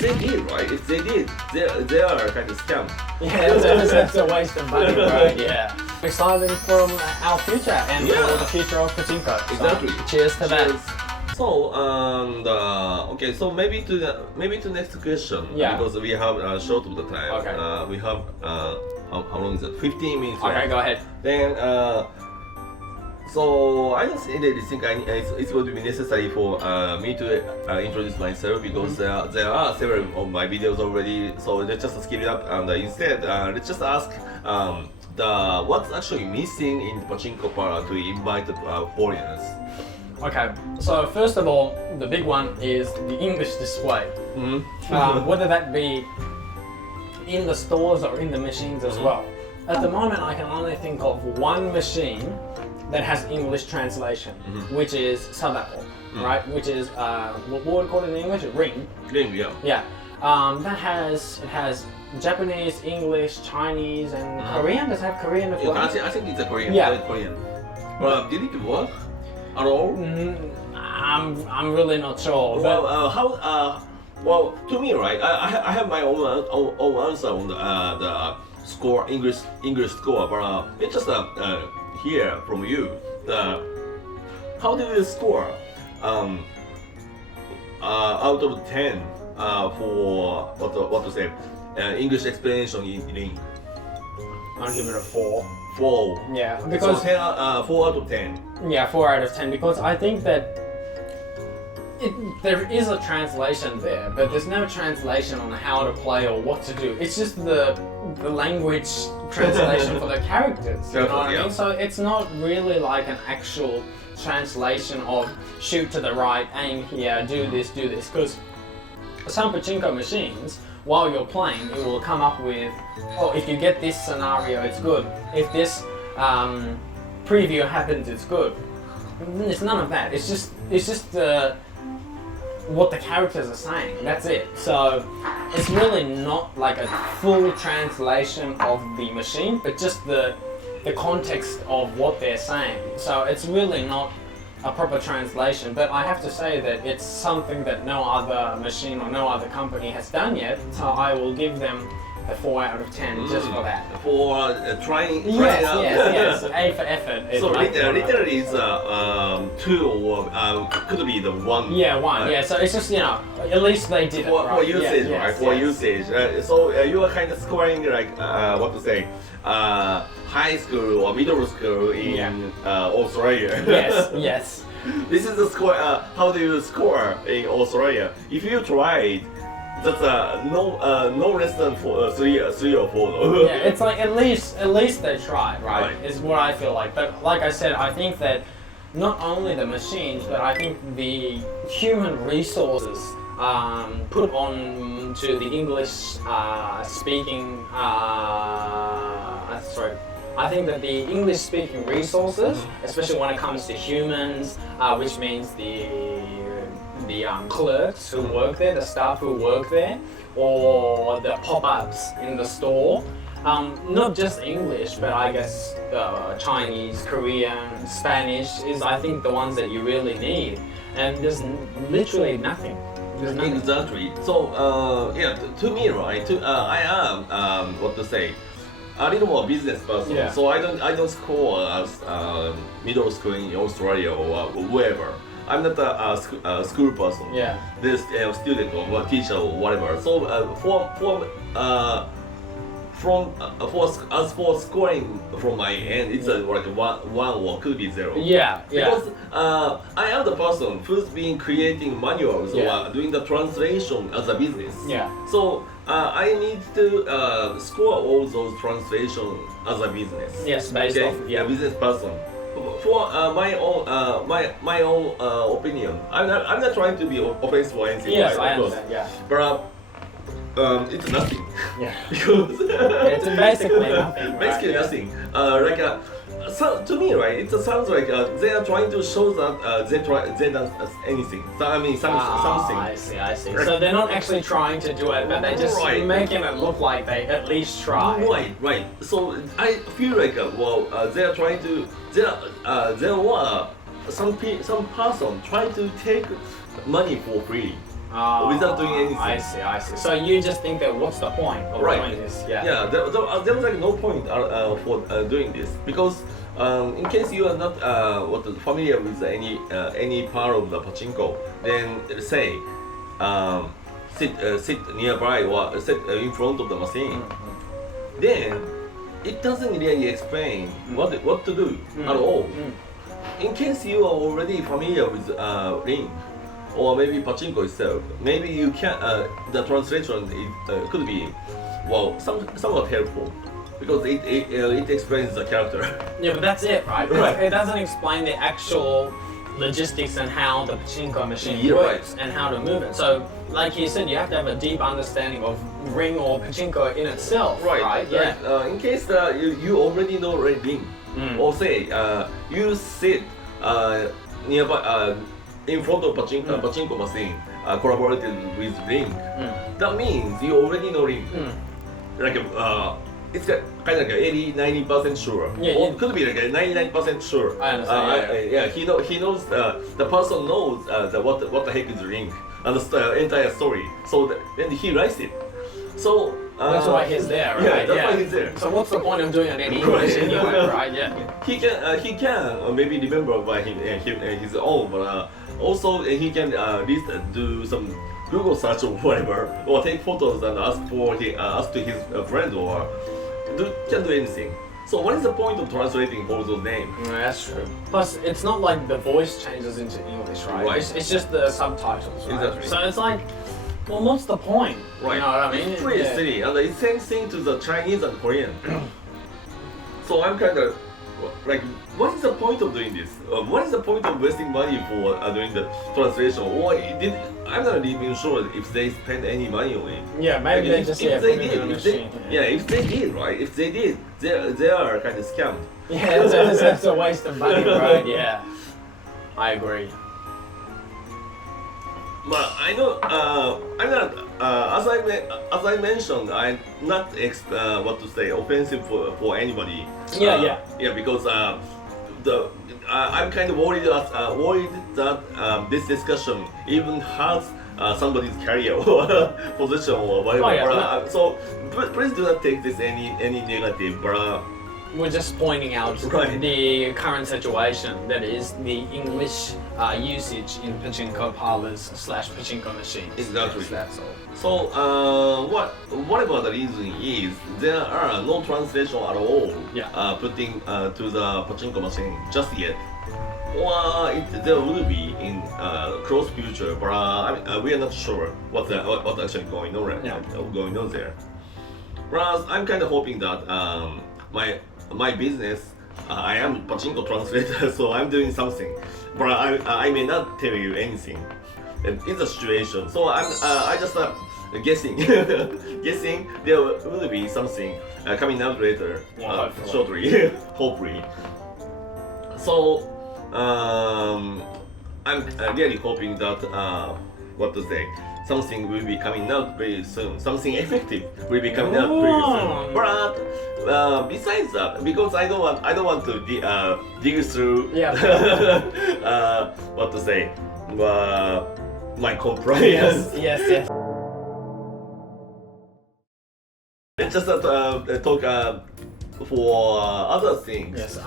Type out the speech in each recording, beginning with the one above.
They did, right? If they did, they are kind of scam. Yeah, it's a waste of money, right? Yeah. Exciting from our future and for the future of Pachinko. Exactly. So, cheers to that. So, okay, so maybe to next question. Yeah. Because we have short of the time. Okay. We have how long is it? 15 minutes. Okay, left. go ahead. Then, so I don't really think it's going to be necessary for me to introduce myself because there are several of my videos already. So let's just skip it up and instead let's just ask what's actually missing in Pachinko Parlor to invite foreigners. Okay, so first of all, the big one is the English display. Whether that be in the stores or in the machines as well. At the moment, I can only think of one machine that has English translation, which is Sadako, right? Which is what would we call it in English? A ring. Ring, yeah. Yeah. It has Japanese, English, Chinese, and Korean. Does it have Korean as well? Yeah, I think it's a Korean. Yeah. Korean. But did it work at all? I'm really not sure. Well, But well, to me, right? I have my own answer on the score, English score, but it's just hear from you. How do you score out of 10 for what to say English explanation in Ring? I'll give it a 4. 4. Yeah, because so 4 out of 10. Yeah, 4 out of 10. Because I think that there is a translation there, but there's no translation on how to play or what to do. It's just the language translation for the characters. You know what I mean? So it's not really like an actual translation of shoot to the right, aim here, do this. Because some Pachinko machines, while you're playing, it will come up with, oh, if you get this scenario, it's good. If this preview happens, it's good. It's none of that. It's just what the characters are saying. That's it. So it's really not like a full translation of the machine, but just the context of what they're saying. So it's really not a proper translation, but I have to say that it's something that no other machine or no other company has done yet, so I will give them the 4 out of 10 just for that. For trying Yes, out. yes. A for effort. So literally it's 2 or could be the 1. Yeah, 1. Yeah, so it's just, at least they did it right. For usage, yes, right? For yes. usage. So you are kind of scoring like what to say, high school or middle school in Australia. Yes. This is the score. How do you score in Australia? If you tried, that's no less than 3 or 4. Yeah, it's like at least they tried, right? Is what I feel like. But like I said, I think that not only the machines, but I think the human resources put on to the English speaking. I think that the English speaking resources, especially when it comes to humans, which means the clerks who work there, the staff who work there, or the pop-ups in the store. Not just English, but I guess Chinese, Korean, Spanish is, I think, the ones that you really need. And there's literally nothing. Exactly. So to me, right? I am what to say, a little more business person. Yeah. So I don't score as middle school in Australia or wherever. I'm not a school person. Yeah. This student or teacher or whatever. So for scoring from my end, it's like 1 or could be 0. Yeah. Because I am the person who's been creating manuals or doing the translation as a business. Yeah. So I need to score all those translations as a business. Yes, based off. Yeah, business person. For my own opinion, I'm not trying to be offensive or anything. Yes, right, I understand. Yeah. But it's nothing. Yeah. Because It's basically nothing. Right? Basically nothing. So to me, right, it sounds like they are trying to show that they don't anything. So, I mean, something. I see. So they're not actually trying to do it, but they're just making it look like they at least try. Right. So I feel like they are trying to. There were some person trying to take money for free. without doing anything. I see. So you just think that what's the point of doing this? Yeah, there was like no point for doing this because in case you are not familiar with any part of the pachinko, then say sit nearby or sit in front of the machine. Then it doesn't really explain what to do at all. In case you are already familiar with ring or maybe pachinko itself, maybe you can the translation could be somewhat helpful because it explains the character. Yeah, but that's it, right? Right. It doesn't explain the actual logistics and how the pachinko machine works and how to move it. So, like you said, you have to have a deep understanding of ring or pachinko in itself, right? Yeah. In case you already know ring, or say you sit nearby in front of pachinko machine collaborated with ring, that means you already know ring. Like it's kind of like 80-90% sure, or could be like 99% sure. I understand. He knows the person knows what the heck is ring and the entire story. So then he writes it. So that's why he's there, right? Yeah, that's why he's there. So what's the point of doing it in English anyway, right? Yeah. He can maybe remember by his own, but also he can at least do some Google search or whatever, or take photos and ask to his friend or can do anything. So what is the point of translating all those names? That's true. Plus, it's not like the voice changes into English, right? It's just the subtitles, right? Exactly. So it's like, well, what's the point? Right. You know what I mean? It's pretty silly, and it's same thing to the Chinese and Korean. So I'm kind of like, what is the point of doing this? What is the point of wasting money for doing the translation? Or I'm not even sure if they spend any money on it. Yeah, maybe they just put it in a machine. If they did, right? If they did, they are kind of scammed. Yeah, that's a waste of money, right? Yeah, I agree. But I know, I'm not. As I mentioned, I'm not offensive for anybody. Yeah. Because I'm kind of worried that this discussion even hurts somebody's career or position or whatever. Oh, yeah. So please do not take this any negative. But we're just pointing out the current situation, that is the English usage in pachinko parlors / pachinko machines. Exactly. That's all. So whatever the reason is, there are no translation at all putting to the pachinko machine just yet. Or there will be in close future, but we are not sure what's actually going on there. Whereas I'm kind of hoping that my business, I am pachinko translator, so I'm doing something, but I may not tell you anything in the situation. So I just guessing there will be something coming out later, shortly, hopefully. So I'm really hoping that something will be coming out very soon. Something effective will be coming out very soon. But besides that, because I don't want to dig through my compliance. Yes. Let's just talk for other things. Yes.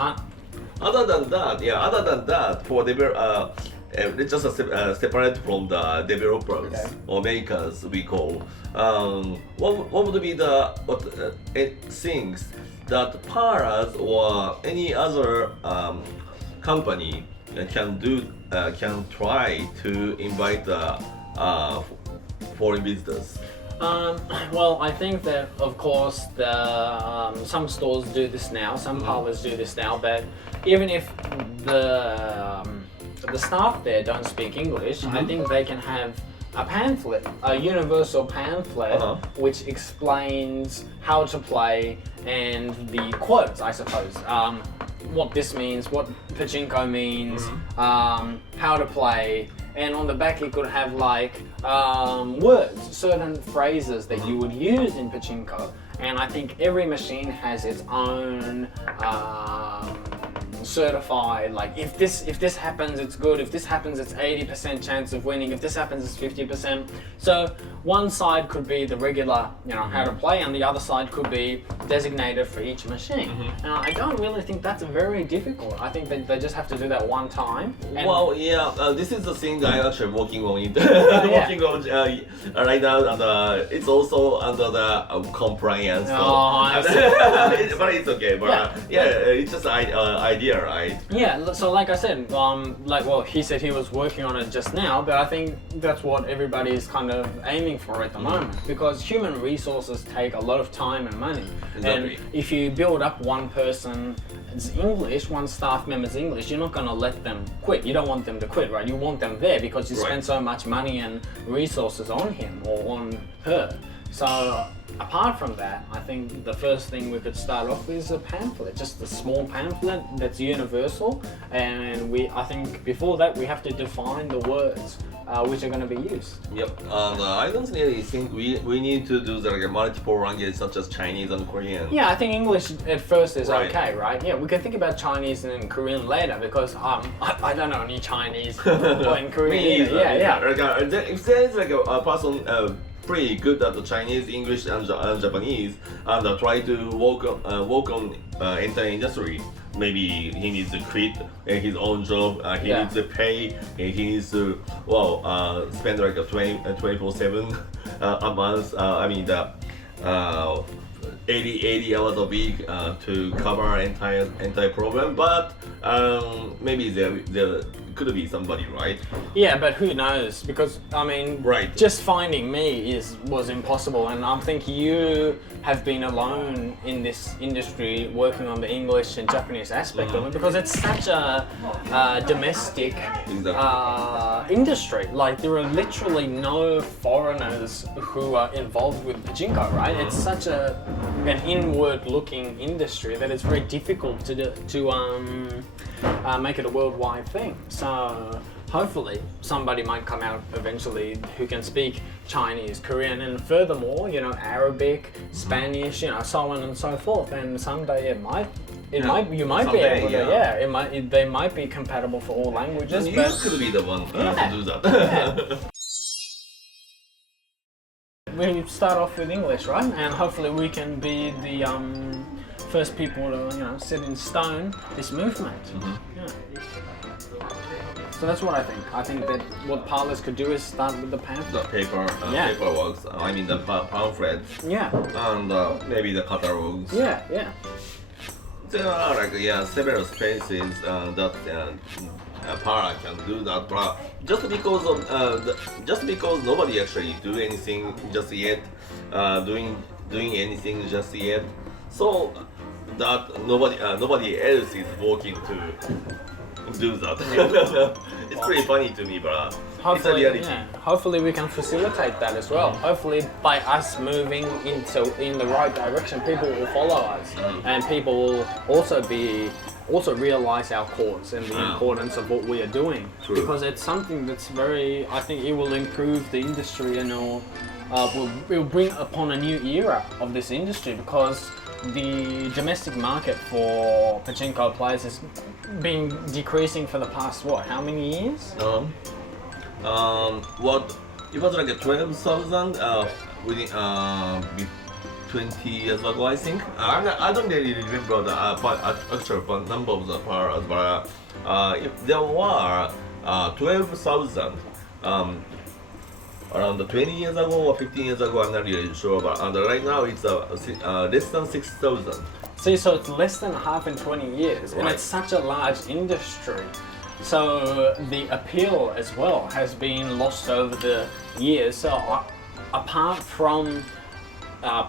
Other than that, for let's just separate from the developers or makers, we call. What would be the things that parlors or any other company can try to invite foreign visitors? Well, I think that of course some stores do this now, some parlors do this now, but even if the staff there don't speak English, I think they can have a pamphlet, a universal pamphlet, which explains how to play and the quotes, I suppose. What this means, what pachinko means, how to play, and on the back it could have like words, certain phrases that you would use in pachinko. And I think every machine has its own certified. Like if this happens, it's good. If this happens, it's 80% chance of winning. If this happens, it's 50%. So one side could be the regular, how to play, and the other side could be designated for each machine. And I don't really think that's very difficult. I think they just have to do that one time. Well, this is the thing I'm actually working on it. Working on right now, and it's also under the compliance. But it's okay. But it's just an idea, right? Yeah. So like I said, he said he was working on it just now, but I think that's what everybody is kind of aiming for at the moment, because human resources take a lot of time and money. Exactly. And if you build up one person's English, one staff member's English, you're not going to let them quit. You don't want them to quit, right? You want them there because you spend so much money and resources on him or on her. So apart from that, I think the first thing we could start off with is a pamphlet, just a small pamphlet that's universal. And I think before that we have to define the words which are going to be used. Yep, and I don't really think we need to do the multiple languages such as Chinese and Korean. Yeah, I think English at first is okay, right? Yeah, we can think about Chinese and Korean later, because I don't know any Chinese or in Korean either. If there is a person pretty good at the Chinese, English, and Japanese, and try to work on entire industry. Maybe he needs to quit his own job. He needs to pay. He needs to spend like a 24/7 a month. 80 hours a week to cover entire problem. But maybe there could be somebody, right? Yeah, but who knows? Because just finding me was impossible, and I think you have been alone in this industry working on the English and Japanese aspect of it, because it's such a domestic industry. Like there are literally no foreigners who are involved with Pachinko, right? It's such an inward-looking industry that it's very difficult to make it a worldwide thing. So hopefully somebody might come out eventually who can speak Chinese, Korean, and furthermore, Arabic, Spanish, so on and so forth. And someday you might be able to. They might be compatible for all languages. You could be the one to do that. We start off with English, right? And hopefully we can be the first people to set in stone this movement. So that's what I think. I think that what parlors could do is start with the pamphlet. The paper works. The pamphlet. Yeah. And maybe the catalogs. Yeah. There are several spaces that parlor can do that, but just because nobody actually do anything just yet, doing anything just yet, so that nobody else is working to do that. It's pretty funny to me, but it's a reality. Hopefully we can facilitate that as well. Hopefully by us moving in the right direction, people will follow us, and people will also realize our cause and the importance of what we are doing. True. Because it's something that's I think it will improve the industry, and will bring upon a new era of this industry, because the domestic market for Pachinko players has been decreasing for the past how many years? It was like 12,000 within 20 years ago, I think. I don't really remember the actual number of the parlors, but there were 12,000 around 20 years ago or 15 years ago. I'm not really sure, but right now it's less than 6,000. See, so it's less than half in 20 years, and it's such a large industry. So the appeal as well has been lost over the years. So apart from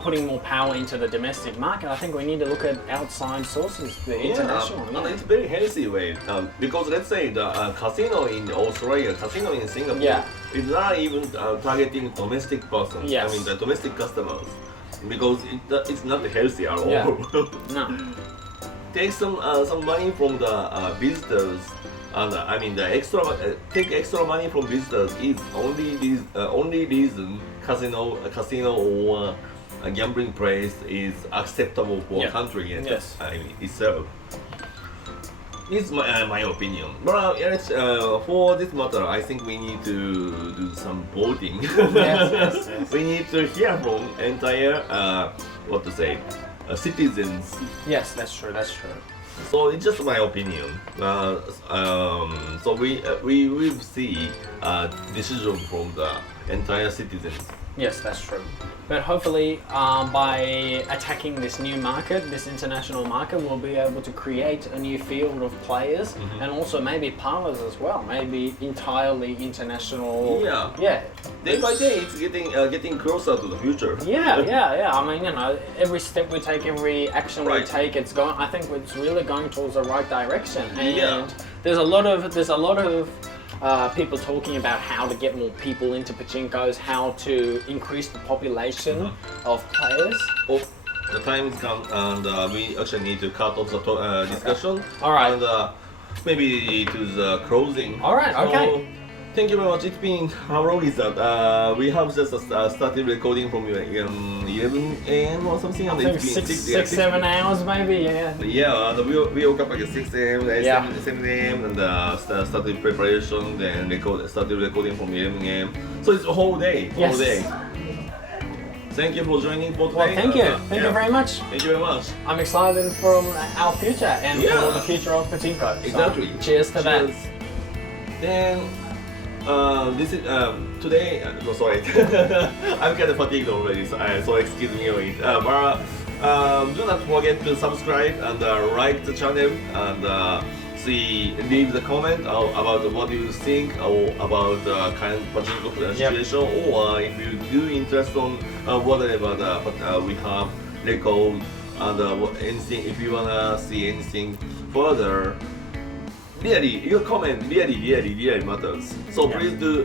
putting more power into the domestic market, I think we need to look at outside sources, the international. And it's a very healthy way, because let's say the casino in Australia, casino in Singapore, is not even targeting domestic persons. Yes. The domestic customers, because it's not healthy at all. No. Take some money from the visitors. And take extra money from visitors is only reason casino or a gambling place is acceptable for a country itself. It's my opinion. But yes, for this matter, I think we need to do some voting. Yes. We need to hear from entire, what to say, citizens. Yes, that's true. So it's just my opinion. So we will see decision from the entire citizens. Yes, that's true. But hopefully, by attacking this new market, this international market, we'll be able to create a new field of players and also maybe parlors as well. Maybe entirely international. Yeah. Day by day, it's getting closer to the future. Yeah. I mean, every step we take, every action we Right. take, it's going. I think it's really going towards the right direction. And Yeah. there's a lot of people talking about how to get more people into Pachinkos, how to increase the population of players. Oh, the time is come, and we actually need to cut off the discussion. All right. And maybe to the closing. All right, okay. Thank you very much. It's been, how long is that? We have just started recording from 11 a.m. or something. I think six, 7 hours maybe, yeah. Yeah, and we woke up at 6 a.m., Yeah. 7 a.m. and started preparation, then started recording from 11 a.m. So it's a whole day, Yes. Thank you for joining for today. Well, thank you. Thank you very much. Thank you very much. I'm excited for our future and Yeah. for the future of Pachinko. So, Exactly. cheers to that. Cheers. Then, this is today. No, sorry, I'm kind of fatigued already, so excuse me. But do not forget to subscribe and like the channel and leave the comment about what you think or about the current Pachinko situation, or if you do interest on whatever we have record and anything. If you wanna see anything further. Really, your comment really matters. So please do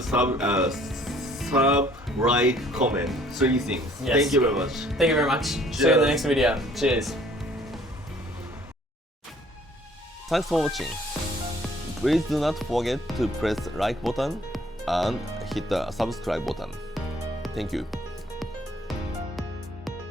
sub, like, comment, 3 things. Yes. Thank you very much. Thank you very much. See you in the next video. Cheers. Thanks for watching. Please do not forget to press like button and hit the subscribe button. Thank you.